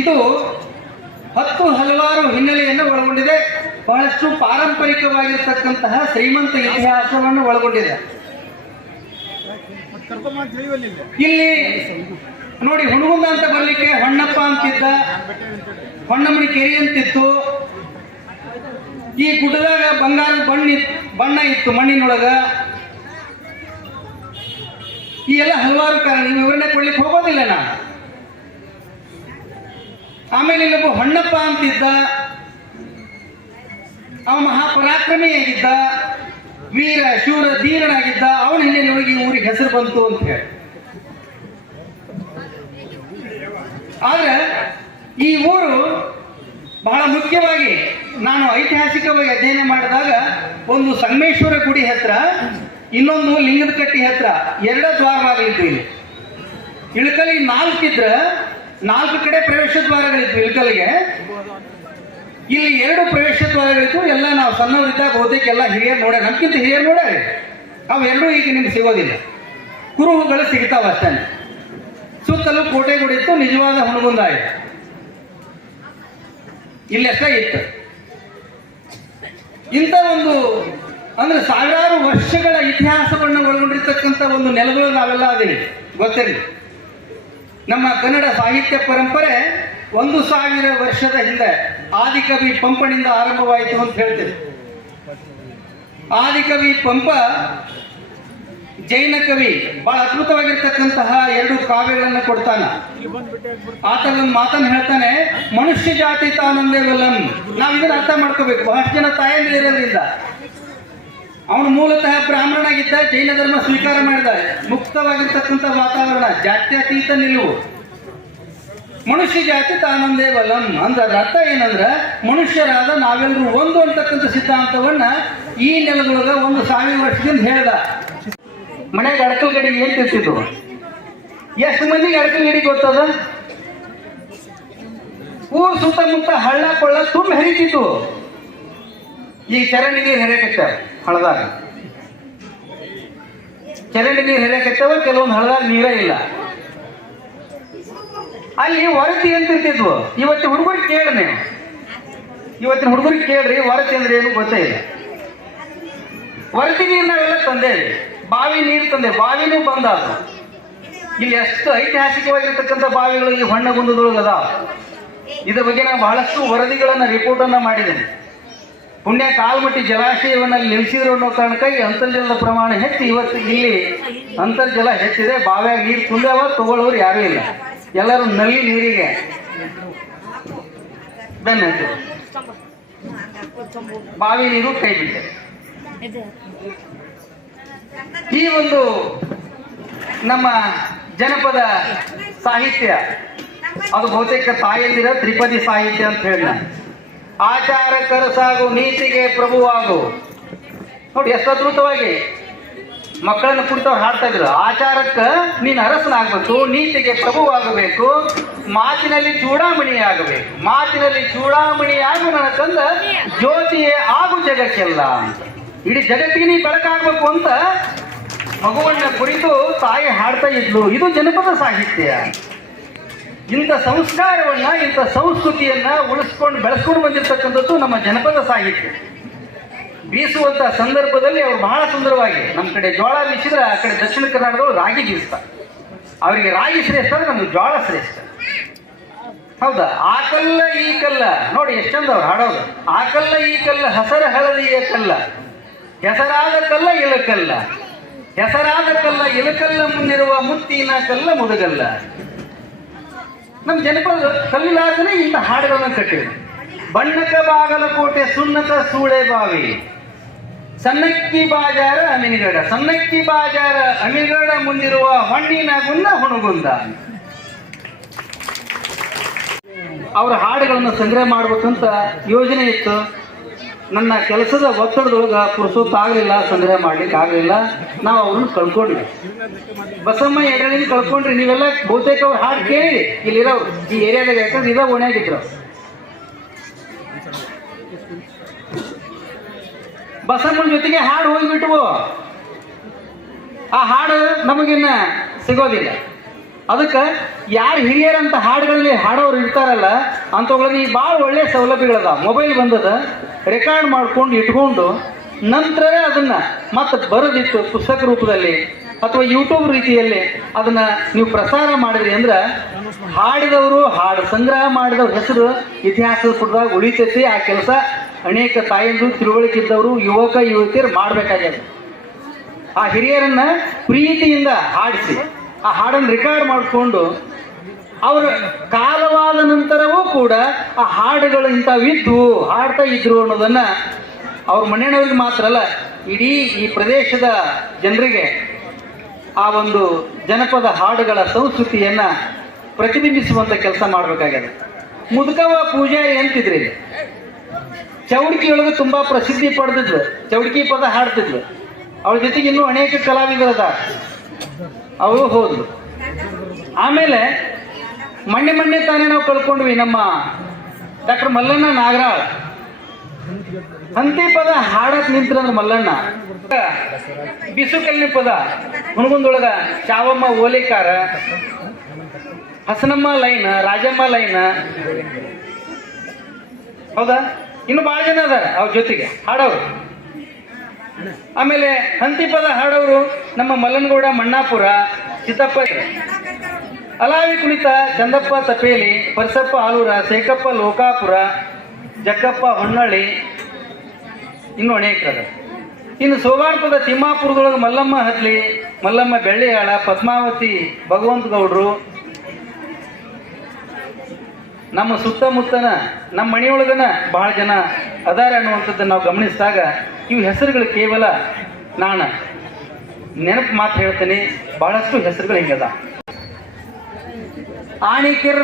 ಇದು ಹತ್ತು ಹಲವಾರು ಹಿನ್ನೆಲೆಯನ್ನು ಒಳಗೊಂಡಿದೆ. ಬಹಳಷ್ಟು ಪಾರಂಪರಿಕವಾಗಿರ್ತಕ್ಕಂತಹ ಶ್ರೀಮಂತ ಇತಿಹಾಸವನ್ನು ಒಳಗೊಂಡಿದೆ. ಇಲ್ಲಿ ನೋಡಿ ಹುಣಗುಂದ ಅಂತ ಬರ್ಲಿಕ್ಕೆ ಹೊಣ್ಣಪ್ಪ ಅಂತಿದ್ದ ಹೊಣ್ಣಮಣಿ ಕೆರಿ ಅಂತಿತ್ತು. ಈ ಗುಡ್ಡದಾಗ ಬಂಗಾರದ ಬಣ್ಣ ಬಣ್ಣ ಇತ್ತು ಮಣ್ಣಿನೊಳಗ. ಈ ಎಲ್ಲ ಹಲವಾರು ಕಾರಣ, ನೀವು ವಿವರಣೆ ಕೊಡ್ಲಿಕ್ಕೆ ಹೋಗೋದಿಲ್ಲ ನಾನು. ಆಮೇಲೆ ಇಲ್ಲೊಬ್ಬ ಹೊಣ್ಣಪ್ಪ ಅಂತಿದ್ದ, ಅವ ಮಹಾಪರಾಕ್ರಮಿಯಾಗಿದ್ದ ವೀರ, ಶೂರ, ಧೀರನಾಗಿದ್ದ, ಅವನ ಹಿನ್ನೆಲೆಯೊಳಗೆ ಈ ಊರಿಗೆ ಹೆಸರು ಬಂತು ಅಂತ ಹೇಳಿ. ಆದ್ರೆ ಈ ಊರು ಬಹಳ ಮುಖ್ಯವಾಗಿ ನಾನು ಐತಿಹಾಸಿಕವಾಗಿ ಅಧ್ಯಯನ ಮಾಡಿದಾಗ ಒಂದು ಸಂಗಮೇಶ್ವರ ಗುಡಿ ಹತ್ರ, ಇನ್ನೊಂದು ಲಿಂಗದ ಕಟ್ಟಿ ಹತ್ರ, ಎರಡ ದ್ವಾರವಾಗಿತ್ತು ಇಳಕಲಿ ನಾಲ್ಕಿದ್ರ ನಾಲ್ಕು ಕಡೆ ಪ್ರವೇಶ ದ್ವಾರಗಳಿತ್ತು ಇಳಕಲಿಗೆ ಇಲ್ಲಿ ಎರಡು ಪ್ರವೇಶ ದ್ವಾರಗಳಿತ್ತು ಎಲ್ಲ ನಾವು ಸಣ್ಣವರಿದ್ದಾಗ ಬಹುತೇಕ ಎಲ್ಲ ಹಿರಿಯರು ನೋಡ್ಯಾರ. ನಮ್ಗಿಂತ ಹಿರಿಯರು ನೋಡ್ಯಾರ ಅವೆರಡೂ ಈಗ ನಿಮ್ಗೆ ಸಿಗೋದಿಲ್ಲ. ಕುರುಹುಗಳು ಸಿಗ್ತಾವ ಅಷ್ಟೇ. ಸುತ್ತಲೂ ಕೋಟೆಗಳಿತ್ತು ನಿಜವಾದ ಹುಣಗುಂದ ಆಯಿತು. ಇಲ್ಲೆಷ್ಟೇ ಇತ್ತು. ಇಂಥ ಒಂದು, ಅಂದ್ರೆ ಸಾವಿರಾರು ವರ್ಷಗಳ ಇತಿಹಾಸವನ್ನು ಒಳಗೊಂಡಿರ್ತಕ್ಕಂಥ ಒಂದು ನೆಲಗಳು ನಾವೆಲ್ಲ ಅದೇ ಗೊತ್ತಿರಲಿ ನಮ್ಮ ಕನ್ನಡ ಸಾಹಿತ್ಯ ಪರಂಪರೆ ಒಂದು ಸಾವಿರ ವರ್ಷದ ಹಿಂದೆ ಆದಿಕವಿ ಪಂಪನಿಂದ ಆರಂಭವಾಯಿತು ಅಂತ ಹೇಳ್ತೇವೆ. ಆದಿಕವಿ ಪಂಪ ಜೈನ ಕವಿ, ಬಹಳ ಅದ್ಭುತವಾಗಿರ್ತಕ್ಕಂತಹ ಎರಡು ಕಾವ್ಯಗಳನ್ನು ಕೊಡ್ತಾನ. ಆತ ಒಂದು ಮಾತನ್ನು ಹೇಳ್ತಾನೆ, ಮನುಷ್ಯ ಜಾತಿ ತಾನೊಂದೇವಲ್ಲನ್ ನಾವು ಇದನ್ನ ಅರ್ಥ ಮಾಡ್ಕೋಬೇಕು. ಬಹಳಷ್ಟು ಜನ ತಾಯಂದಿರು ಇರೋದ್ರಿಂದ ಅವನು ಮೂಲತಃ ಬ್ರಾಹ್ಮಣನಾಗಿದ್ದ ಜೈನ ಧರ್ಮ ಸ್ವೀಕಾರ ಮಾಡಿದ ಮುಕ್ತವಾಗಿರ್ತಕ್ಕಂಥ ವಾತಾವರಣ, ಜಾತ್ಯತೀತ ನಿಲುವು. ಮನುಷ್ಯ ಜಾತಿ ತಾನೊಂದೇ ಅಂದ್ರ ಅರ್ಥ ಏನಂದ್ರ, ಮನುಷ್ಯರಾದ ನಾವೆಲ್ಲರೂ ಒಂದು ಅಂತಕ್ಕಂಥ ಸಿದ್ಧಾಂತವನ್ನ ಈ ನೆಲದೊಳಗ ಒಂದು ಸಾವಿರ ವರ್ಷದಿಂದ ಹೇಳ್ದ. ಮನೆಗೆ ಅಡಕಲ್ ಗಡಿಗೆ ಏನ್ ತಿಳಿಸಿದ್ರು ಎಷ್ಟು ಮಂದಿಗೆ ಅಡಕಲ್ ಗಡಿ ಗೊತ್ತದ? ಊರ್ ಸುತ್ತಮುತ್ತ ಹಳ್ಳ ಕೊಳ್ಳ ತುಂಬ ಹರಿತಿತ್ತು. ಈ ಚರಂಡಿ ನೀರು ಹಳದಾಗ ಚರಂಡಿ ನೀರು ಹರಿಯಕತ್ತಾವ ಕೆಲವೊಂದು ಹಳದಾಗ ನೀರೇ ಇಲ್ಲ. ಅಲ್ಲಿ ವರತಿ ಅಂತ ಇರ್ತಿದ್ವು. ಇವತ್ತಿನ ಹುಡುಗರು ಕೇಳ್ರಿ ನೀವು. ಇವತ್ತಿನ ಹುಡುಗರಿಗೆ ಕೇಳ್ರಿ, ವರತಿ ಅಂದ್ರೆ ಏನು ಗೊತ್ತೇ ಇಲ್ಲ. ವರತಿ ನೀರು ತಂದೇವಿ ಬಾವಿ ನೀರು ತಂದೆ, ಬಾವಿನೂ ಬಂದ ಇಲ್ಲಿ ಎಷ್ಟು ಐತಿಹಾಸಿಕವಾಗಿರ್ತಕ್ಕಂಥ ಬಾವಿಗಳು ಈ ಹೊಣ್ಣಗುಂದದೊಳಗೆ ಅದಾವ ಇದ್ರ ಬಗ್ಗೆ ನಾನು ಬಹಳಷ್ಟು ವರದಿಗಳನ್ನ ರಿಪೋರ್ಟ್ ಅನ್ನ ಮಾಡಿದ್ದೇನೆ ಪುಣ್ಯ ಕಾಲ್ಮಟ್ಟಿ ಜಲಾಶಯವನ್ನು ಅಲ್ಲಿ ನಿಲ್ಲಿಸಿದ್ರು ಅನ್ನೋ ಕಾರಣಕ್ಕಾಗಿ ಅಂತರ್ಜಲದ ಪ್ರಮಾಣ ಹೆಚ್ಚು. ಇವತ್ತು ಇಲ್ಲಿ ಅಂತರ್ಜಲ ಹೆಚ್ಚಿದೆ. ಬಾವ್ಯಾಗ ನೀರು ತುಂಬ್ಯಾವ, ತಗೊಳ್ಳೋರು ಯಾರೂ ಇಲ್ಲ. ಎಲ್ಲರೂ ನಲ್ಲಿ ನೀರಿಗೆ. ಧನ್ಯವಾದ ಬಾವಿ ನೀರು ಕೈ ಬಿಟ್ಟೆ. ಈ ಒಂದು ನಮ್ಮ ಜನಪದ ಸಾಹಿತ್ಯ, ಅದು ಬಹುತೇಕ ತಾಯಂದಿರ ತ್ರಿಪದಿ ಸಾಹಿತ್ಯ ಅಂತ ಹೇಳಿ ನಾನು. ಆಚಾರ ಕರಸಾಗು ನೀತಿಗೆ ಪ್ರಭುವಾಗು. ನೋಡಿ, ಎಷ್ಟು ಅದ್ಭುತವಾಗಿ ಮಕ್ಕಳನ್ನು ಕುರಿತವ್ರು ಹಾಡ್ತಾ ಇದ್ರು. ಆಚಾರಕ್ಕ ನೀನು ಅರಸನಾಗಬೇಕು, ನೀತಿಗೆ ಪ್ರಭುವಾಗಬೇಕು, ಮಾತಿನಲ್ಲಿ ಚೂಡಾಮಣಿ ಆಗಬೇಕು ಮಾತಿನಲ್ಲಿ ಚೂಡಾಮಣಿ ಆಗು ನನ್ನ ತಂದ ಜ್ಯೋತಿಯೇ ಆಗು ಜಗಕ್ಕೆಲ್ಲ. ಇಡೀ ಜಗತ್ತಿಗೆ ನೀ ಬೆಳಕಾಗಬೇಕು ಅಂತ ಮಗುವನ್ನ ಕುರಿತು ತಾಯಿ ಹಾಡ್ತಾ ಇದ್ಲು. ಇದು ಜನಪದ ಸಾಹಿತ್ಯ. ಇಂಥ ಸಂಸ್ಕಾರವನ್ನು, ಇಂಥ ಸಂಸ್ಕೃತಿಯನ್ನ ಉಳಿಸ್ಕೊಂಡು ಬೆಳೆಸ್ಕೊಂಡು ಬಂದಿರತಕ್ಕಂಥದ್ದು ನಮ್ಮ ಜನಪದ ಸಾಹಿತ್ಯ. ಬೀಸುವಂತ ಸಂದರ್ಭದಲ್ಲಿ ಅವರು ಬಹಳ ಸುಂದರವಾಗಿ ನಮ್ಮ ಕಡೆ ಜೋಳ ಬೀಸಿದ್ರೆ ಆ ಕಡೆ ದಕ್ಷಿಣ ಕರ್ನಾಟಕದವರು ರಾಗಿ ಬೀಸ್ತಾರೆ. ಅವರಿಗೆ ರಾಗಿ ಶ್ರೇಷ್ಠ ಅಂದ್ರೆ ನಮ್ಗೆ ಜೋಳ ಶ್ರೇಷ್ಠ. ಹೌದಾ? ಆ ಕಲ್ಲ, ಈ ಕಲ್ಲ. ನೋಡಿ ಎಷ್ಟೊಂದು ಅವ್ರು ಹಾಡೋದು. ಆ ಕಲ್ಲ, ಈ ಕಲ್ಲ, ಹಸರ ಹಳದಿ ಕಲ್ಲ. ಹೆಸರಾದ ಕಲ್ಲ ಇಳಕಲ್ಲ ಹೆಸರಾದ ಕಲ್ಲ, ಇಲಕಲ್ಲ, ಮುಂದಿರುವ ಮುತ್ತಿನ ಕಲ್ಲ, ಮುದುಗಲ್ಲ. ನಮ್ಮ ಜನಪದ ಕಲ್ಲಿಲಾರ್ದನೆ ಇಂಥ ಹಾಡುಗಳನ್ನು ಕಟ್ಟಿವೆ ಬಣ್ಣಕ ಬಾಗಲಕೋಟೆ ಸುಣ್ಣಕ ಸೂಳೆ ಬಾವಿ. ಸನ್ನಕ್ಕಿ ಬಾಜಾರ ಅಮಿನಿಗಡ ಸನ್ನಕ್ಕಿ ಬಾಜಾರ ಅಮಿನಿಗಡ ಮುಂದಿರುವ ಹೊಣ್ಣಿನ ಗುಂದ ಹುಣಗುಂದ. ಅವರ ಹಾಡುಗಳನ್ನು ಸಂಗ್ರಹ ಮಾಡ್ಬೇಕಂತ ಯೋಜನೆ ಇತ್ತು. ನನ್ನ ಕೆಲಸದ ಒತ್ತಡದೊಳಗೆ ಪುರುಸೊತ್ತಾಗಲಿಲ್ಲ, ಸಂಗ್ರಹ ಮಾಡ್ಲಿಕ್ಕೆ ಆಗಲಿಲ್ಲ ನಾವು ಅವ್ರನ್ನ ಕಳ್ಕೊಂಡ್ವಿ. ಬಸಮ್ಮ ಎಡಳಿನ ಕಳ್ಕೊಂಡ್ರಿ, ನೀವೆಲ್ಲ ಬಹುತೇಕ ಅವ್ರು ಹಾಡು ಕೇಳಿ ಇಲ್ಲಿರೋ ಈ ಏರಿಯಾದಾಗ ಯಾಕಂದ್ರೆ ಇದ ಓಣ್ಯಾಗಿದ್ರು. ಬಸಮ್ಮನ ಜೊತೆಗೆ ಹಾಡು ಹೋಗ್ಬಿಟ್ವು. ಆ ಹಾಡು ನಮಗಿನ್ನ ಸಿಗೋದಿಲ್ಲ. ಅದಕ್ಕೆ ಯಾರು ಹಿರಿಯರಂತ ಹಾಡುಗಳಲ್ಲಿ ಹಾಡೋರು ಇರ್ತಾರಲ್ಲ, ಅಂಥವುಗಳಿಗೆ ಈ ಭಾಳ ಒಳ್ಳೆಯ ಸೌಲಭ್ಯಗಳದ ಮೊಬೈಲ್ ಬಂದದ ರೆಕಾರ್ಡ್ ಮಾಡ್ಕೊಂಡು ಇಟ್ಕೊಂಡು ನಂತರ ಅದನ್ನು ಮತ್ತೆ ಬರೆದಿತ್ತು ಪುಸ್ತಕ ರೂಪದಲ್ಲಿ ಅಥವಾ ಯೂಟ್ಯೂಬ್ ರೀತಿಯಲ್ಲಿ ಅದನ್ನ ನೀವು ಪ್ರಸಾರ ಮಾಡಿದ್ರಿ ಅಂದ್ರೆ ಹಾಡಿದವರು, ಹಾಡು ಸಂಗ್ರಹ ಮಾಡಿದವ್ರ ಹೆಸರು, ಇತಿಹಾಸದ ಪುಟದಾಗ ಉಳಿತೈತಿ, ಆ ಕೆಲಸ ಅನೇಕ ತಾಯಂದು ತಿಳುವಳಿಕೆ ಇದ್ದವರು, ಯುವಕ, ಯುವತಿಯರು ಮಾಡಬೇಕಾಗ್ಯದ. ಆ ಹಿರಿಯರನ್ನ ಪ್ರೀತಿಯಿಂದ ಹಾಡಿಸಿ. ಆ ಹಾಡನ್ನು ರೆಕಾರ್ಡ್ ಮಾಡಿಕೊಂಡು ಅವರು ಕಾಲವಾದ ನಂತರವೂ ಕೂಡ ಆ ಹಾಡುಗಳು ಇಂಥವಿದ್ದು, ಹಾಡ್ತಾ ಇದ್ರು ಅನ್ನೋದನ್ನ ಅವ್ರ ಮನೆಯವ್ರಿಗೆ ಮಾತ್ರ ಅಲ್ಲ, ಇಡೀ ಈ ಪ್ರದೇಶದ ಜನರಿಗೆ ಆ ಒಂದು ಜನಪದ ಹಾಡುಗಳ ಸಂಸ್ಕೃತಿಯನ್ನ ಪ್ರತಿಬಿಂಬಿಸುವಂತ ಕೆಲಸ ಮಾಡಬೇಕಾಗ್ಯದ ಮುದುಕವ ಪೂಜಾರಿ ಅಂತಿದ್ರಿ ಚೌಡಿಕಿಯೊಳಗೆ ತುಂಬಾ ಪ್ರಸಿದ್ಧಿ ಪಡೆದಿದ್ಲು, ಚೌಡಿಕಿ ಪದ ಹಾಡ್ತಿದ್ರು ಅವಳ ಜೊತೆಗೆ ಇನ್ನೂ ಅನೇಕ ಕಲಾವಿದರದ ಅವು ಹೋದ್ಲು ಆಮೇಲೆ ಮಣ್ಣೆ ಮಣ್ಣೆ ತಾನೇ ನಾವು ಕಳ್ಕೊಂಡ್ವಿ ನಮ್ಮ ಡಾಕ್ಟರ್ ಮಲ್ಲಣ್ಣ ನಾಗರಾಳ್ ಹಂತಿ ಪದ ಹಾಡಕ್ ನಿಂತ್ರಂದ್ರ ಮಲ್ಲಣ್ಣ. ಬಿಸುಕಲ್ಲಿ ಪದ ಹುಣಗುಂದೊಳಗ ಚಾವಮ್ಮ ಓಲಿಕಾರ, ಹಸನಮ್ಮ ಲೈನ್, ರಾಜಮ್ಮ ಲೈನ್. ಹೌದಾ? ಇನ್ನು ಭಾಳ ಜನ ಅದಾರ ಅವ್ರ ಜೊತೆಗೆ. ಹಾಡೋರು ಆಮೇಲೆ ಹಂತಿಪದ ಹಾಡೋರು ನಮ್ಮ ಮಲ್ಲನಗೌಡ ಮಣ್ಣಾಪುರ, ಚಿತ್ತಪ್ಪ ಅಲಾವಿ ಕುಣಿತ, ಚಂದಪ್ಪ ತಪೇಲಿ, ಪರಸಪ್ಪ ಆಲೂರ ಶೇಖಪ್ಪ ಲೋಕಾಪುರ ಜಕ್ಕಪ್ಪ ಹೊನ್ನಳ್ಳಿ, ಇನ್ನು ಅನೇಕರು ಇನ್ನು ಸೋಗಾಡ್ಪದ ತಿಮ್ಮಾಪುರದೊಳಗೆ ಮಲ್ಲಮ್ಮ ಹತ್ಲಿ, ಮಲ್ಲಮ್ಮ ಬೆಳ್ಳಿಯಾಳ, ಪದ್ಮಾವತಿ, ಭಗವಂತ ಗೌಡ್ರು. ನಮ್ಮ ಸುತ್ತಮುತ್ತನ, ನಮ್ಮ ಮನೆಯೊಳಗನ ಬಹಳ ಜನ ಅದಾರ ಅನ್ನುವಂಥದ್ದನ್ನು ನಾವು ಗಮನಿಸಿದಾಗ ಇವು ಹೆಸರುಗಳು ಕೇವಲ ನಾನು ನೆನಪು ಮಾತು ಹೇಳ್ತೇನೆ, ಬಹಳಷ್ಟು ಹೆಸರುಗಳು ಹಿಂಗದ. ಆಣಿಕಿರ್,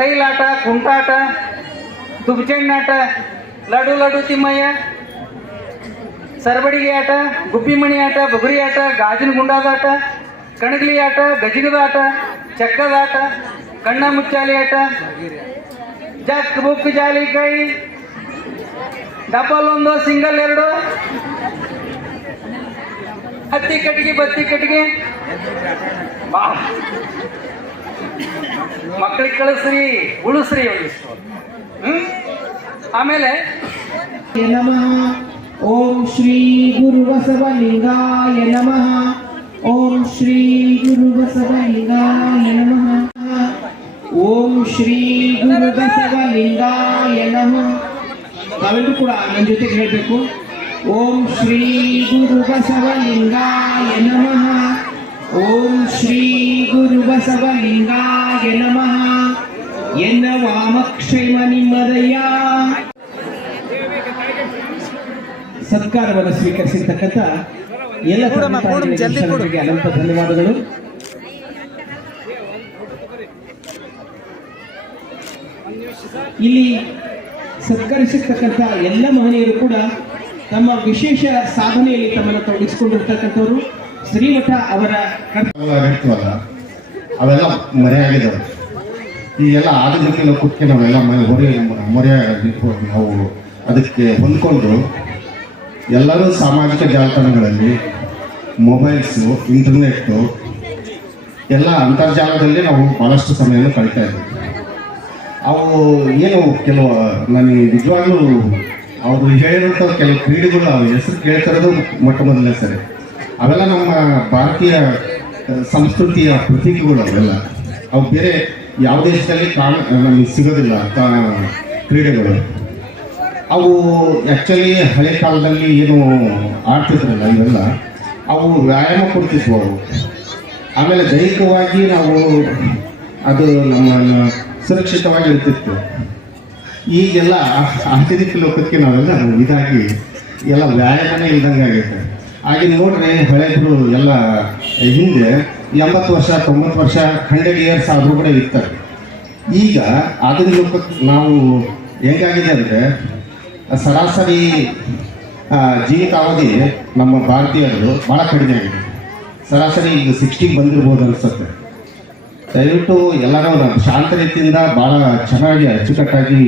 ರೈಲಾಟ, ಕುಂಟಾಟ ದುಬ್ಜಣ್ಣಾಟ ಲಡು ಲಡು ತಿಮ್ಮಯ್ಯ ಸರ್ಬಡಿಗೆ ಆಟ, ಗುಬ್ಬಿಮಣಿ ಆಟ, ಬುಗುರಿ ಆಟ, ಗಾಜಿನ ಗುಂಡಾದಾಟ ಕಣಗಲಿ ಆಟ, ಗಜಿಗದ ಆಟ ಚಕ್ಕದಾಟ ಕಣ್ಣ ಮುಚ್ಚಾಲಿ ಆಟ, ಜಕ್ ಬುಕ್ ಜಾಲಿಕಾಯಿ ಡಬಲ್ ಒಂದು ಸಿಂಗಲ್ ಎರಡು. ಹತ್ತಿ ಕಟ್ಟಿಗೆ, ಬತ್ತಿ ಕಟ್ಟಿಗೆ. ಮಕ್ಕಳಿಗೆ ಕಳಿಸ್ರಿ, ಉಳಿಸ್ರಿ ಆಮೇಲೆ ನಮಃ. ಓಂ ಶ್ರೀ ಗುರು ಬಸವಲಿಂಗಾಯ ನಮಃ. ಓಂ ಶ್ರೀ ಗುರು ಬಸವಲಿಂಗಾಯ ನಮಃ. ಓಂ ಶ್ರೀ ಗುರು ಬಸವಲಿಂಗಾಯ ನಮಃ. ತಾವೆಲ್ಲರೂ ಕೂಡ ನನ್ನ ಜೊತೆಗೆ ಹೇಳಬೇಕು. ಓಂ ಶ್ರೀ ಗುರು ಬಸವಲಿಂಗಾಯ ನಮಃ. ಓಂ ಶ್ರೀ ಗುರು ಬಸವಲಿಂಗಾಯ ನಮಃ. ಎನ್ನ ವಾಮಕ್ಷೇಮ ನಿಮ್ಮದಯ್ಯ. ಸತ್ಕಾರವನ್ನು ಸ್ವೀಕರಿಸಿರ್ತಕ್ಕಂಥ ಎಲ್ಲ ಅನಂತ ಧನ್ಯವಾದಗಳು. ಇಲ್ಲಿ ಸತ್ಕರಿಸಿರ್ತಕ್ಕಂಥ ಎಲ್ಲ ಮಹನೀಯರು ಕೂಡ ತಮ್ಮ ವಿಶೇಷ ಸಾಧನೆಯಲ್ಲಿ ತಮ್ಮನ್ನು ತೊಡಗಿಸಿಕೊಂಡಿರ್ತಕ್ಕಂಥವ್ರು. ಶ್ರೀಮಠ ಅವರ ಅವೆಲ್ಲ ಮರೆಯಾಗಿದ್ದಾವೆ ಈಗೆಲ್ಲ ಆಧುನಿಕ ಕುಟ್ಟಿ ನಾವೆಲ್ಲ ಮೊರೆ ಮೊರೆ ನಾವು ಅದಕ್ಕೆ ಹೊಂದ್ಕೊಂಡು ಎಲ್ಲರೂ ಸಾಮಾಜಿಕ ಜಾಲತಾಣಗಳಲ್ಲಿ ಮೊಬೈಲ್ಸು, ಇಂಟರ್ನೆಟ್ಟು, ಎಲ್ಲ ಅಂತರ್ಜಾಲದಲ್ಲಿ ನಾವು ಭಾಳಷ್ಟು ಸಮಯವನ್ನು ಕಳೀತಾ ಇದ್ದೀವಿ. ಅವು ಏನು ಕೆಲವು, ನನಗೆ ನಿಜವಾಗ್ಲೂ ಅವರು ಹೇಳಿರೋಂಥ ಕೆಲವು ಕ್ರೀಡೆಗಳು ಅವ್ರ ಹೆಸರು ಕೇಳ್ತಿರೋದು ಮೊಟ್ಟ ಮೊದಲನೇ ಸರಿ. ಅವೆಲ್ಲ ನಮ್ಮ ಭಾರತೀಯ ಸಂಸ್ಕೃತಿಯ ಪ್ರತೀಕಗಳು ಅವೆಲ್ಲ. ಅವು ಬೇರೆ ಯಾವ ದೇಶದಲ್ಲಿ ಕಾಣ, ನಮಗೆ ಸಿಗೋದಿಲ್ಲ ಕ್ರೀಡೆಗಳು. ಅವು ಆ್ಯಕ್ಚುಲಿ ಹಳೆ ಕಾಲದಲ್ಲಿ ಏನು ಆಡ್ತಿದ್ರಲ್ಲ ಇವೆಲ್ಲ, ಅವು ವ್ಯಾಯಾಮ ಕೊಡ್ತಿದ್ವು ಅವು ಆಮೇಲೆ ದೈಹಿಕವಾಗಿ ನಾವು ಅದು ನಮ್ಮನ್ನು ಸುರಕ್ಷಿತವಾಗಿ ಇರ್ತಿತ್ತು ಈಗೆಲ್ಲ ಆಂತರಿಕ ಲೋಕಕ್ಕೆ ನಾವೆಲ್ಲ ಇದಾಗಿ ಎಲ್ಲ ವ್ಯಾಯಾಮನೇ ಇಲ್ದಂಗೆ ಆಗೈತೆ. ಹಾಗೆ ನೋಡ್ರಿ ಹಳೆದ್ರು ಎಲ್ಲ ಹಿಂದೆ ಎಂಬತ್ತು ವರ್ಷ, ತೊಂಬತ್ತು ವರ್ಷ, ಹಂಡ್ರೆಡ್ ಇಯರ್ಸ್ ಆದರೂ ಕೂಡ ಇರ್ತಾರೆ ಈಗ ಆಧುನಿಕ ಲೋಕಕ್ಕೆ ನಾವು ಹೆಂಗಾಗಿದೆ ಅಂದರೆ ಸರಾಸರಿ ಜೀವಿತಾವಧಿ ನಮ್ಮ ಭಾರತೀಯರು ಭಾಳ ಕಡಿಮೆ ಆಗಿದೆ. ಸರಾಸರಿ ಈಗ ಸಿಕ್ಸ್ಟಿಗೆ ಬಂದಿರ್ಬೋದು ಅನಿಸುತ್ತೆ. ದಯವಿಟ್ಟು ಎಲ್ಲರೂ ಶಾಂತ ರೀತಿಯಿಂದ ಭಾಳ ಚೆನ್ನಾಗಿ ಅಚ್ಚುಕಟ್ಟಾಗಿ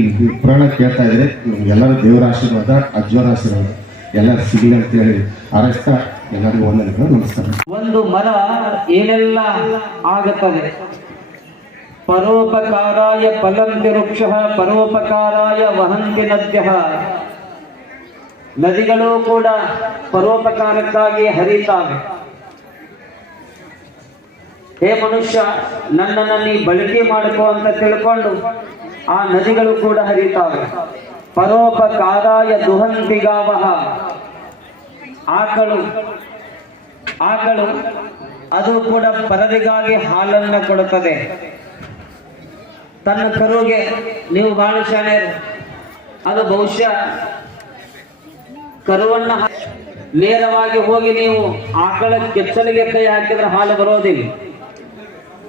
ಪುರಾಣ ಕೇಳ್ತಾ ಇದ್ರೆ, ಎಲ್ಲರೂ ದೇವರ ಆಶೀರ್ವಾದ, ಅಜ್ಜೋರ ಆಶೀರ್ವಾದ, ಎಲ್ಲರೂ ಸಿಗಲಿ ಅಂತೇಳಿ ಹಾರೈಸ್ತಾ ಎಲ್ಲರಿಗೂ ಒಂದನೆಗಳು ನಮಸ್ಕಾರ. ಒಂದು ಮರ ಏನೆಲ್ಲ ಆಗುತ್ತದೆ? ಪರೋಪಕಾರಾಯ ಫಲಂತಿ ವೃಕ್ಷ, ಪರೋಪಕಾರಾಯ ವಹಂತಿ ನದ್ಯ. ನದಿಗಳು ಕೂಡ ಪರೋಪಕಾರಕ್ಕಾಗಿ ಹರಿತಾವೆ ಹೇ ಮನುಷ್ಯ, ನನ್ನನ್ನು ನೀ ಬಳಕೆ ಮಾಡಿಕೋ ಅಂತ ತಿಳ್ಕೊಂಡು ಆ ನದಿಗಳು ಕೂಡ ಹರಿತಾವೆ. ಪರೋಪಕಾರಾಯ ದುಹಂತಿಗಾವಹ. ಆಕಳು ಆಕಳು, ಅದು ಕೂಡ ಪರರಿಗಾಗಿ ಹಾಲನ್ನ ಕೊಡುತ್ತದೆ. ತನ್ನ ಕರುಗೆ ನೀವು ಬಹಳ ಅದು ಬಹುಶಃ ಕರುವನ್ನ ನೇರವಾಗಿ ಹೋಗಿ ನೀವು ಆಕಳ ಕೆಚ್ಚಲಿಗೆ ಕೈ ಹಾಕಿದ್ರೆ ಹಾಲು ಬರೋದಿಲ್ಲ.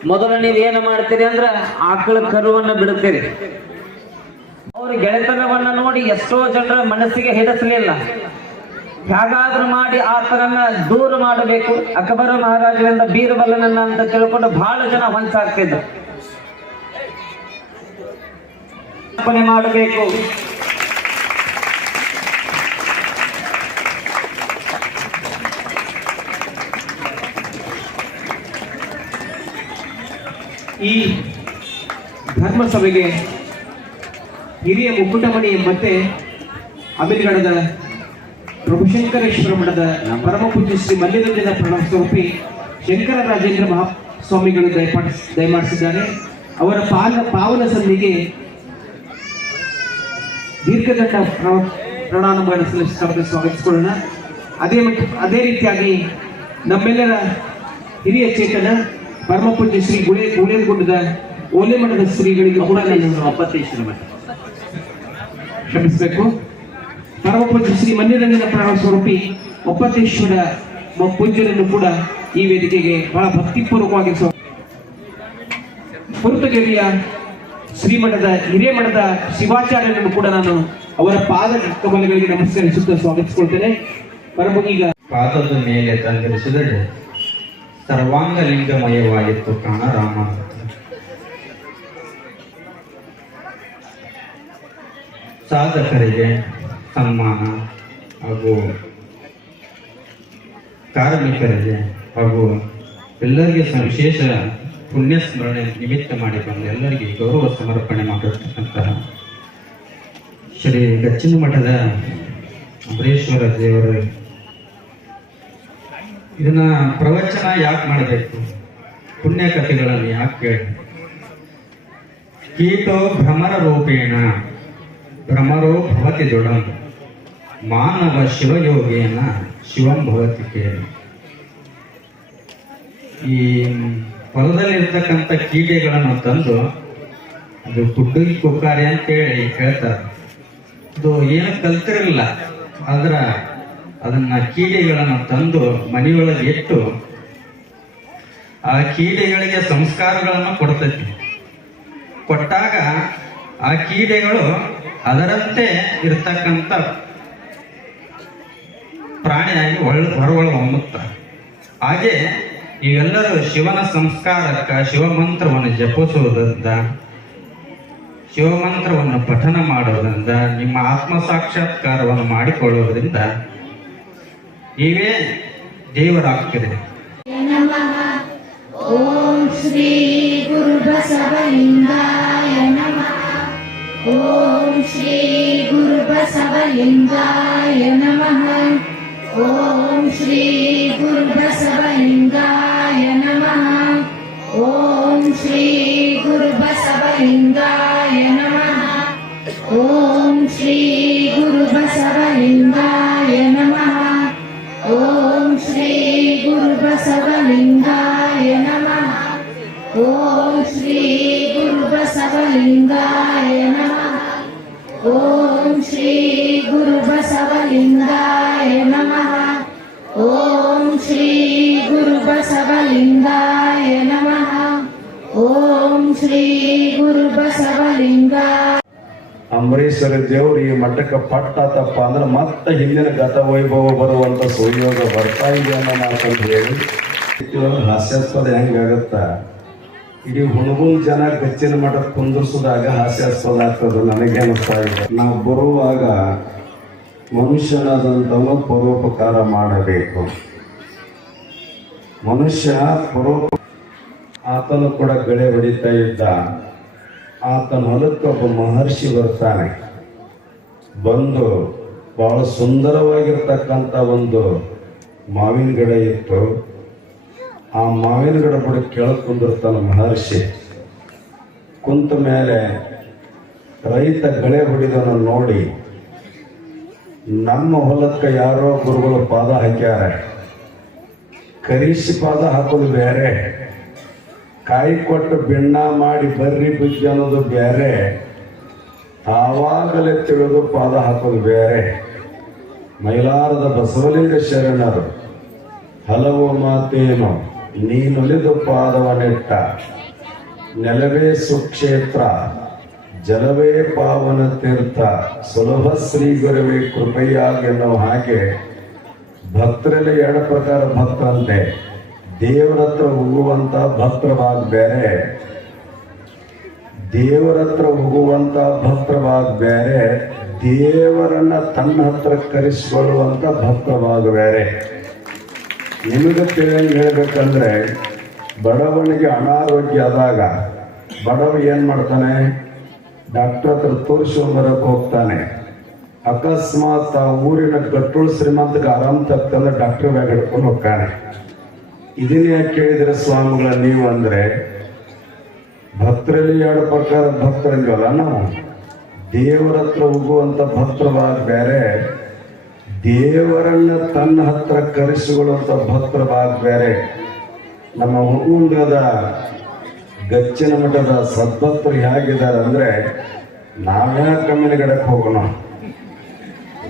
ಮೊದಲು ನೀವು ಏನು ಮಾಡ್ತೀರಿ ಅಂದ್ರೆ ಆಕಳ ಕರುವನ್ನು ಬಿಡುತ್ತೀರಿ. ಅವ್ರ ಗೆಳೆತನವನ್ನು ನೋಡಿ ಎಷ್ಟೋ ಜನರ ಮನಸ್ಸಿಗೆ ಹಿಡಿಸಲಿಲ್ಲ. ಹೇಗಾದ್ರೂ ಮಾಡಿ ಆತನನ್ನ ದೂರ ಮಾಡಬೇಕು. ಅಕಬರ ಮಹಾರಾಜರಿಂದ ಬೀರಬಲ್ಲನನ್ನ ಅಂತ ತಿಳ್ಕೊಂಡು ಬಹಳ ಜನ ಹೊಂಚಾಗ್ತಿದ್ರು. ಮಾಡಬೇಕು. ಈ ಧರ್ಮಸಭೆಗೆ ಹಿರಿಯ ಮುಕ್ಕುಟಮಣಿ ಮತ್ತೆ ಅಮೀರ್ಗಡದ ಪ್ರಭುಶಂಕರೇಶ್ವರ ಮಠದ ಪರಮ ಪೂಜ್ಯ ಶ್ರೀ ಮಲ್ಲಿಕಾರ್ಜುನ ಪ್ರಣವ ಸ್ವರೂಪಿ ಶಂಕರ ರಾಜೇಂದ್ರ ಮಹಾಸ್ವಾಮಿಗಳು ದಯಪಾಠ, ದಯಮಾಡಿಸಿದ್ದಾರೆ. ಅವರ ಪಾಲ, ಪಾವನ ಸಂಧಿಗೆ ದೀರ್ಘದಂಡ ಪ್ರ- ಪ್ರಣಾಮಗಳನ್ನು ಸಲ್ಲಿಸಿ ಸ್ವಾಗತಿಸಿಕೊಳ್ಳೋಣ. ಅದೇ ಅದೇ ರೀತಿಯಾಗಿ ನಮ್ಮೆಲ್ಲರ ಹಿರಿಯ ಚೇತನ ಪರಮ ಪೂಜ್ಯ ಶ್ರೀ ಗುಳೆ ಗುಳೆಗೊಂಡದ ಓಲೆ ಮಠದ ಶ್ರೀಗಳಿಗೆ ಕೂಡ ನಾನು ಒಪ್ಪತ್ತೇಶ್ವರ ಮಠ ಕ್ಷಮಿಸಬೇಕು. ಪರಮಪೂಜ್ಯ ಶ್ರೀ ಮನ್ಯರಂಜನ ಪ್ರಾಣ ಸ್ವರೂಪಿ ಒಪ್ಪತ್ತೇಶ್ವರ ಮ- ಪೂಜ್ಯರನ್ನು ಕೂಡ ಈ ವೇದಿಕೆಗೆ ಬಹಳ ಭಕ್ತಿಪೂರ್ವಕವಾಗಿ ಸ್ವ ಪುರ್ತಗೆರೆಯ ಶ್ರೀಮಠದ ಹಿರೇಮಠದ ಶಿವಾಚಾರ್ಯರನ್ನು ಕೂಡ ನಾನು ಅವರ ಪಾದ ಕಮಲಗಳಿಗೆ ನಮಸ್ಕರಿಸುತ್ತಾ ಸ್ವಾಗತಿಸಿಕೊಳ್ತೇನೆ. ಪರಮ ಈಗ ಪಾದದ ಮೇಲೆ ತಂದಿರಿಸಿದರೆ ಸರ್ವಾಂಗ ಲಿಂಗಮಯವಾಗಿತ್ತು ಕಾಣ ರಾಮ. ಸಾಧಕರಿಗೆ ಸನ್ಮಾನ ಹಾಗೂ ಕಾರ್ಮಿಕರಿಗೆ ಹಾಗೂ ಎಲ್ಲರಿಗೆ ವಿಶೇಷ ಪುಣ್ಯ ಸ್ಮರಣೆ ನಿಮಿತ್ತ ಬಂದ ಎಲ್ಲರಿಗೆ ಗೌರವ ಸಮರ್ಪಣೆ ಮಾಡಿರ್ತಕ್ಕಂತಹ ಶ್ರೀ ಗಚ್ಚಿನ ಮಠದ ಅಂಬರೀಶ್ವರ ದೇವರ ಇದನ್ನ ಪ್ರವಚನ ಯಾಕೆ ಮಾಡಬೇಕು? ಪುಣ್ಯ ಕಥೆಗಳನ್ನು ಯಾಕೆ ಕೇಳಿ? ಕೀಟೋ ಭ್ರಮರ ರೂಪೇಣ, ಭ್ರಮರೋ ಭವತಿ ದೃಢಂ, ಮಾನವ ಶಿವಯೋಗೇನ ಶಿವಂ ಭವತಿ ಕೇಳಿ. ಈ ಹೊಲದಲ್ಲಿರ್ತಕ್ಕಂಥ ಕೀಟೆಗಳನ್ನು ತಂದು ಅದು ಕುಡ್ಡುಗಿ ಕುಕ್ಕಾರಿ ಅಂತೇಳಿ ಹೇಳ್ತಾರೆ. ಅದು ಏನು ಕಲ್ತಿರಲಿಲ್ಲ. ಆದ್ರ ಅದನ್ನ ಕೀಡೆಗಳನ್ನು ತಂದು ಮನೆಯೊಳಗೆ ಇಟ್ಟು ಆ ಕೀಡೆಗಳಿಗೆ ಸಂಸ್ಕಾರಗಳನ್ನು ಕೊಡ್ತೈತಿ. ಕೊಟ್ಟಾಗ ಆ ಕೀಡೆಗಳು ಅದರಂತೆ ಇರ್ತಕ್ಕಂಥ ಪ್ರಾಣಿಯಾಗಿ ಒಳ ಹೊರಗೊಳ ಹೊಮ್ಮುತ್ತ ಹಾಗೆ ನೀವೆಲ್ಲರೂ ಶಿವನ ಸಂಸ್ಕಾರಕ್ಕ ಶಿವಮಂತ್ರವನ್ನು ಜಪಿಸುವುದರಿಂದ, ಶಿವಮಂತ್ರವನ್ನು ಪಠನ ಮಾಡೋದ್ರಿಂದ ನಿಮ್ಮ ಆತ್ಮ ಸಾಕ್ಷಾತ್ಕಾರವನ್ನು ಮಾಡಿಕೊಳ್ಳೋದ್ರಿಂದ ನೀವೇ ದೇವರಾಗ್ತಿದೆ ಓಂ ಶ್ರೀ ಗುರು ಬಸವಲಿಂಗಾಯ ನಮಃ ಓಂ ಶ್ರೀ ಗುರು ಬಸವಲಿಂಗಾಯ ನಮಃ ಓಂ ಶ್ರೀ ಗುರು ಬಸವಲಿಂಗಾಯ ನಮಃ ಓಂ ಶ್ರೀ ಗುರು ಬಸವಲಿಂಗಾಯ ನಮಃ ಓಂ ಶ್ರೀ ಬಸವಲಿಂಗಾಯ ನಮಃ. ಓಂ ಶ್ರೀ ಗುರು ಬಸವಲಿಂಗ. ಅಂಬರೀಶ್ವರ ದೇವ್ರು ಈ ಮಠಕ್ಕೆ ಪಟ್ಟಾತಪ್ಪ ಅಂದ್ರೆ ಮತ್ತೆ ಹಿಂದಿನ ಗತ ವೈಭವ ಬರುವಂತ ಸುಯೋಗ ಬರ್ತಾ ಇದೆ ಅನ್ನೋ ಮಾತಂತ ಹೇಳಿ. ಹಾಸ್ಯಾಸ್ಪದ ಹೆಂಗಾಗತ್ತ ಇಡೀ ಹುಣಗುಲ್ ಜನ ಗಚ್ಚಿನ ಮಠ ಕುಂದಿರ್ಸೋದಾಗ ಹಾಸ್ಯಾಸ್ಪದ ಆಗ್ತದೆ ನನಗೆ ಅನಿಸ್ತಾ ಇದೆ. ನಾವು ಬರುವಾಗ ಮನುಷ್ಯನಾದಂಥವನು ಪರೋಪಕಾರ ಮಾಡಬೇಕು. ಮನುಷ್ಯ ಪರೋ ಆತನು ಕೂಡ ಬೆಳೆ ಹೊಡಿತಾ ಇದ್ದ. ಆತನ ಹೊಲಕ್ಕೆ ಒಬ್ಬ ಮಹರ್ಷಿ ಬರ್ತಾನೆ. ಬಂದು ಬಹಳ ಸುಂದರವಾಗಿರ್ತಕ್ಕಂಥ ಒಂದು ಮಾವಿನ ಗಿಡ ಇತ್ತು. ಆ ಮಾವಿನ ಗಿಡ ಕೂಡ ಕೆಳಗೆ ಕುಂದಿರ್ತಾನೆ ಮಹರ್ಷಿ. ಕುಂತ ಮೇಲೆ ರೈತ ಗಳೆ ಹೊಡಿದನ್ನು ನೋಡಿ, ನಮ್ಮ ಹೊಲಕ್ಕೆ ಯಾರೋ ಗುರುಗಳು ಪಾದ ಹಾಕ್ಯಾರ. ಕರಿಸಿ ಪಾದ ಹಾಕೋದು ಬೇರೆ. ಕಾಯಿ ಕೊಟ್ಟು ಬೆಣ್ಣ ಮಾಡಿ ಬರ್ರಿ ಬುಜ್ಜಿ ಅನ್ನೋದು ಬೇರೆ. ಆವಾಗಲೇ ತಿಳಿದು ಪಾದ ಹಾಕೋದು ಬೇರೆ. ಮೈಲಾರದ ಬಸವಲಿಂಗ ಶರಣರು ಹಲವು ಮಾತೇನು ನೀನುಲಿದು ಪಾದವನೆಟ್ಟ. ನೆಲವೇ ಸುಕ್ಷೇತ್ರ, ಜಲವೇ ಪಾವನ ತೀರ್ಥ. ಸುಲಭ ಶ್ರೀ ಗುರುವೇ ಕೃಪೆಯಾಗೆನ್ನುವ ಹಾಗೆ ಭಕ್ತರಲ್ಲಿ ಎರಡು ಪ್ರಕಾರ ಭಕ್ತರಂತೆ ದೇವರ ಹತ್ರ ಹೋಗುವಂತ ಭಕ್ತರ ಬೇರೆ ದೇವರ ಹತ್ರ ಹೋಗುವಂತ ಭಕ್ತರ ಬೇರೆ ದೇವರನ್ನ ತನ್ನ ಹತ್ರ ಕರೆಸಿಕೊಳ್ಳುವಂತ ಭಕ್ತರ ಭಾಗ ಬೇರೆ ನಿಮಗೆ ತಿಳಿಯಂಗೆ ಹೇಳ್ಬೇಕಂದ್ರೆ, ಬಡವನಿಗೆ ಅನಾರೋಗ್ಯ ಆದಾಗ ಬಡವ ಏನ್ ಮಾಡ್ತಾನೆ? ಡಾಕ್ಟರ್ ಹತ್ರ ತೋರಿಸ್ಕೊಂಬರಕ್ಕೆ ಹೋಗ್ತಾನೆ. ಅಕಸ್ಮಾತ್ ಆ ಊರಿನ ಗಟ್ಟುಳು ಶ್ರೀಮಂತಕ್ಕೆ ಆರಾಮ್ ತಪ್ಪಂದ್ರೆ ಡಾಕ್ಟರ್ ಬ್ಯಾಗ್ ಹಿಡ್ಕೊಂಡು ಹೋಗ್ತಾನೆ ಇದನ್ನ ಯಾಕೆ ಕೇಳಿದ್ರೆ ಸ್ವಾಮಿಗಳ ನೀವು ಅಂದ್ರೆ, ಭಕ್ತರಲ್ಲಿ ಎರಡು ಪ್ರಕಾರ ಭಕ್ತರಂಗಲ್ಲ ನಾವು. ದೇವರ ಹತ್ರ ಹೋಗುವಂತ ಭಕ್ತರವಾದ ಬೇರೆ, ದೇವರನ್ನ ತನ್ನ ಹತ್ರ ಕರೆಸಿಕೊಳ್ಳುವಂತ ಭಕ್ತರವಾದ ಬೇರೆ. ನಮ್ಮ ಹುಡುಗದ ಗಚ್ಚಿನ ಮಠದ ಸದ್ಭಕ್ತರು ಹೇಗಿದ್ದಾರೆ ಅಂದ್ರೆ, ನಾವ್ಯಾಕೆ ಕಮ್ಮಿನಗಡಕ್ಕೆ ಹೋಗೋಣ.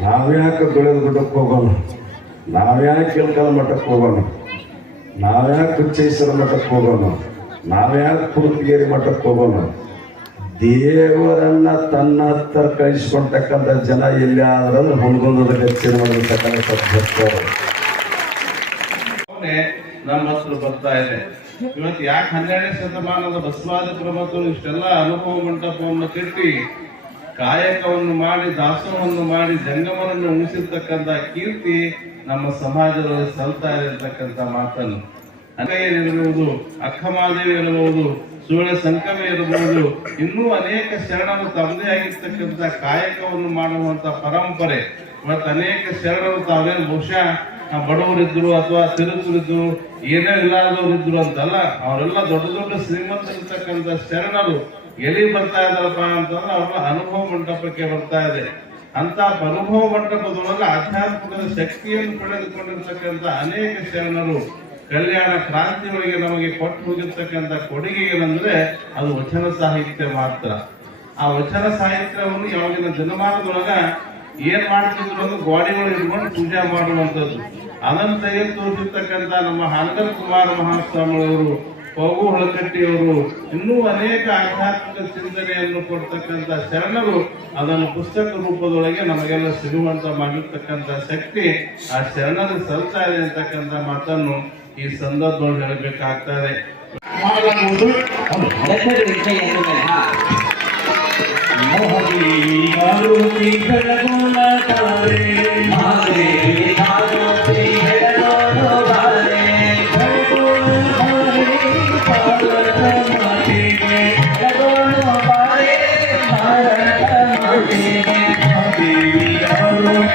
ನಾವ್ಯಾಕೆ ಬೆಳೆದ ಗುಡ್ಡಕ್ಕೆ ಹೋಗೋಣ? ನಾವ್ಯಾಕೆ ಕೆಲ್ಕದ ಮಠಕ್ಕೆ ಹೋಗೋಣ? ನಾವ್ಯಾಕೆ ಕುಚ್ಚೇಶ್ವರ ಮಠಕ್ಕೆ ಹೋಗೋಣ? ನಾವ್ಯಾಕೆ ಕುರುತಿಗೇರಿ ಮಠಕ್ಕೆ ಹೋಗೋಣ? ದೇವರನ್ನ ತನ್ನ ಹತ್ರ ಕಳಿಸ್ಕೊಳ್ತಕ್ಕಂಥ ಜನ ಎಲ್ಲಿ ಆದ್ರಂದ್ರೆ ಹುಣಗುಂದದ ಹೆಚ್ಚಿನ ಮಾಡಿರ್ತಕ್ಕಂಥ ನಮ್ಮ ಹತ್ರ ಬರ್ತಾ ಇದೆ. ಇವತ್ತು ಯಾಕೆ ಹನ್ನೆರಡನೇ ಶತಮಾನದ ಬಸವಾದ ಪ್ರಮತರು ಇಷ್ಟೆಲ್ಲ ಅನುಭವ ಮಂಟಪವನ್ನು ಕಟ್ಟಿ ಕಾಯಕವನ್ನು ಮಾಡಿ ದಾಸೋಹವನ್ನು ಮಾಡಿ ಜಂಗಮರನ್ನು ಉಳಿಸಿರ್ತಕ್ಕಂಥ ಕೀರ್ತಿ ನಮ್ಮ ಸಮಾಜದಲ್ಲಿ ಸಲ್ತಾ ಇರತಕ್ಕಂಥ ಮಾತನ್ನು. ಇರಬಹುದು ಅಕ್ಕಮಾದೇವಿ ಇರಬಹುದು ಸೂರ್ಯ ಸಂಕಮೆ ಇರಬಹುದು ಇನ್ನೂ ಅನೇಕ ಶರಣರು ತಮ್ಮದೇ ಆಗಿರ್ತಕ್ಕಂಥ ಕಾಯಕವನ್ನು ಮಾಡುವಂತ ಪರಂಪರೆ. ಇವತ್ತು ಅನೇಕ ಶರಣರು ತಾವೇನು ಬಹುಶಃ ಬಡವರಿದ್ರು ಅಥವಾ ತಿರುಗರಿದ್ರು ಏನೇ ಇಲ್ಲದವರಿದ್ರು ಅಂತಲ್ಲ, ಅವರೆಲ್ಲ ದೊಡ್ಡ ದೊಡ್ಡ ಶ್ರೀಮಂತರಿರ್ತಕ್ಕಂಥ ಶರಣರು. ಎಲ್ಲಿ ಬರ್ತಾ ಇದ್ದಾರಪ್ಪ ಅಂತಂದ್ರೆ ಅವ್ರ ಅನುಭವ ಮಂಟಪಕ್ಕೆ ಬರ್ತಾ ಇದೆ. ಅಂತ ಅನುಭವ ಮಂಟಪದೊಳಗೆ ಆಧ್ಯಾತ್ಮಿಕ ಶಕ್ತಿಯನ್ನು ಪಡೆದುಕೊಂಡಿರ್ತಕ್ಕಂಥ ಅನೇಕ ಶರಣರು ಕಲ್ಯಾಣ ಕ್ರಾಂತಿಯೊಳಗೆ ನಮಗೆ ಕೊಟ್ಟು ಹೋಗಿರ್ತಕ್ಕಂಥ ಕೊಡುಗೆ ಏನಂದ್ರೆ ಅದು ವಚನ ಸಾಹಿತ್ಯ ಮಾತ್ರ. ಆ ವಚನ ಸಾಹಿತ್ಯವನ್ನು ಯಾವಾಗಿನ ಜನಮಾನದೊಳಗ ಏನ್ ಮಾಡ್ತಿದ್ರು ಅಂದ್ರೆ ಗೋಡೆಗಳು ಇಟ್ಕೊಂಡು ಪೂಜೆ ಮಾಡುವಂಥದ್ದು. ಅದನ್ನು ತೆಗೆದು ತೋರಿಸಿರ್ತಕ್ಕಂಥ ನಮ್ಮ ಹಾನಗಲ್ ಕುಮಾರ ಮಹಾಸ್ವಾಮಿಯವರು ಪಗು ಹೊಳಕಟ್ಟಿಯವರು ಇನ್ನೂ ಅನೇಕ ಆಧ್ಯಾತ್ಮಿಕ ಚಿಂತನೆಯನ್ನು ಕೊಡ್ತಕ್ಕಂಥ ಶರಣರು ಅದನ್ನು ಪುಸ್ತಕ ರೂಪದೊಳಗೆ ನಮಗೆಲ್ಲ ಸಿಗುವಂತ ಮಾಡಿರ್ತಕ್ಕಂಥ ಶಕ್ತಿ ಆ ಶರಣರು ಸಲ್ತಾ ಇದೆ ಅಂತಕ್ಕಂಥ ಮಾತನ್ನು ಈ ಸಂದರ್ಭದಲ್ಲಿ ಹೇಳಬೇಕಾಗ್ತದೆ. ಓಂ